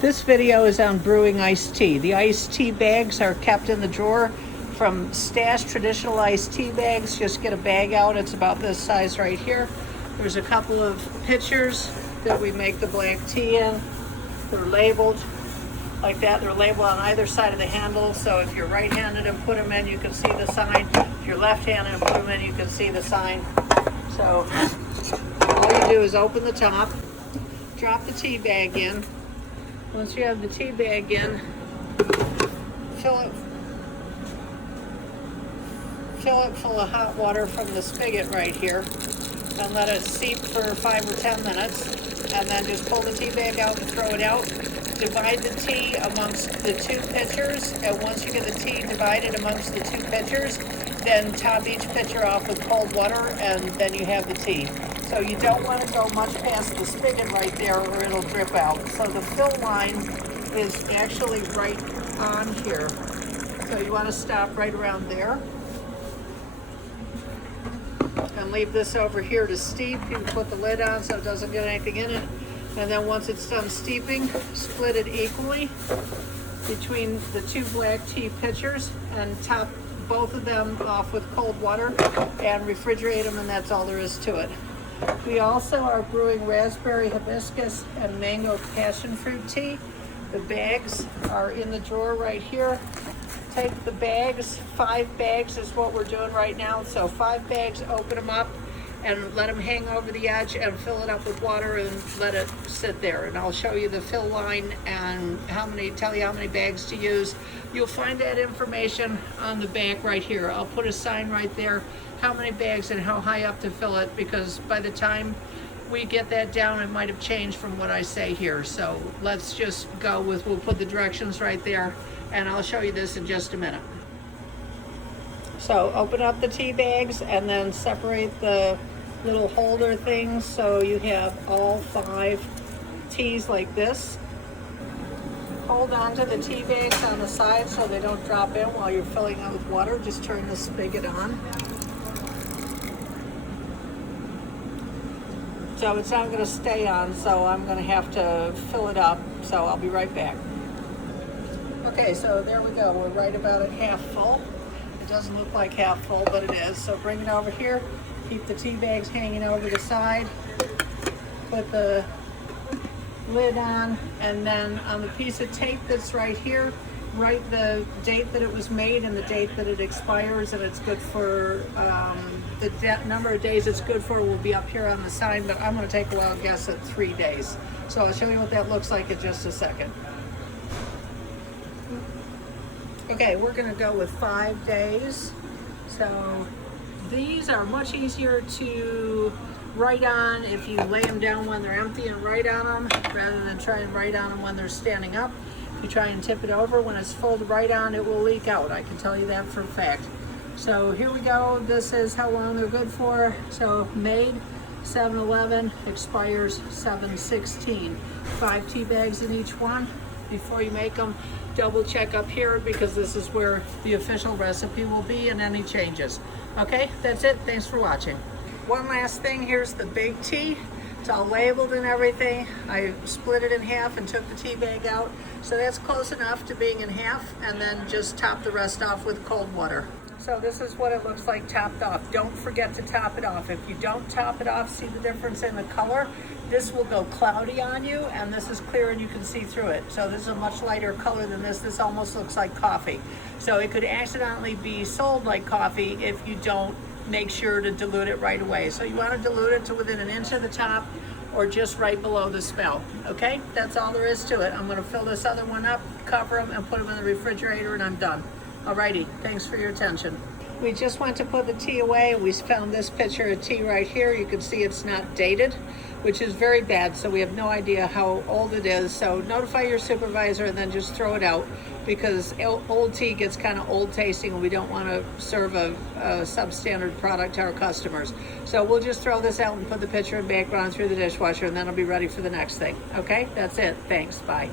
This video is on brewing iced tea. The iced tea bags are kept in the drawer from Stash Traditional Iced Tea Bags. Just get a bag out, it's about this size right here. There's a couple of pitchers that we make the black tea in. They're labeled like that. They're labeled on either side of the handle, so if you're right-handed and put them in, you can see the sign. If you're left-handed and put them in, you can see the sign. So all you do is open the top, drop the tea bag in. Once you have the tea bag in, fill it full of hot water from the spigot right here and let it seep for 5 or 10 minutes, and then just pull the tea bag out and throw it out. Divide the tea amongst the 2 pitchers, and once you get the tea divided amongst the 2 pitchers, then top each pitcher off with cold water, and then you have the tea. So you don't want to go much past the spigot right there or it'll drip out. So the fill line is actually right on here. So you want to stop right around there. And leave this over here to steep. You can put the lid on so it doesn't get anything in it. And then once it's done steeping, split it equally between the 2 black tea pitchers and top both of them off with cold water and refrigerate them, and that's all there is to it. We also are brewing raspberry hibiscus and mango passion fruit tea. The bags are in the drawer right here. Take the bags, 5 bags is what we're doing right now. So 5 bags, open them up and let them hang over the edge and fill it up with water and let it sit there. And I'll show you the fill line and tell you how many bags to use. You'll find that information on the back right here. I'll put a sign right there, how many bags and how high up to fill it, because by the time we get that down, it might have changed from what I say here. So let's just go with, we'll put the directions right there, and I'll show you this in just a minute. So open up the tea bags and then separate the little holder things so you have all 5 teas like this. Hold on to the tea bags on the side so they don't drop in while you're filling it with water. Just turn the spigot on. So it's not going to stay on, so I'm going to have to fill it up. So I'll be right back. Okay, so there we go. We're right about at half full. It doesn't look like half full, but it is. So bring it over here. Keep the tea bags hanging over the side. Put the lid on, and then on the piece of tape that's right here, write the date that it was made and the date that it expires, and it's good for the number of days it's good for will be up here on the sign, but I'm going to take a wild guess at 3 days. So I'll show you what that looks like in just a second. Okay, we're going to go with 5 days. So these are much easier to write on if you lay them down when they're empty and write on them, rather than try and write on them when they're standing up. If you try and tip it over, when it's full to write on, it will leak out. I can tell you that for a fact. So here we go. This is how long they're good for. So made 7/11, expires 7/16. 5 tea bags in each one. Before you make them, double check up here, because this is where the official recipe will be and any changes. Okay, that's it. Thanks for watching. One last thing, here's the big tea. It's all labeled and everything. I split it in half and took the tea bag out. So that's close enough to being in half, and then just top the rest off with cold water. So this is what it looks like topped off. Don't forget to top it off. If you don't top it off, see the difference in the color? This will go cloudy on you, and this is clear and you can see through it. So this is a much lighter color than this. This almost looks like coffee. So it could accidentally be sold like coffee if you don't make sure to dilute it right away. So you want to dilute it to within 1 inch of the top, or just right below the smell. Okay, that's all there is to it. I'm going to fill this other one up, cover them, and put them in the refrigerator, and I'm done. Alrighty, thanks for your attention. We just went to put the tea away. We found this pitcher of tea right here. You can see it's not dated, which is very bad, so we have no idea how old it is. So notify your supervisor and then just throw it out, because old tea gets kind of old tasting, and we don't want to serve a substandard product to our customers. So we'll just throw this out and put the pitcher and bag on through the dishwasher, and then it'll be ready for the next thing. Okay, that's it. Thanks. Bye.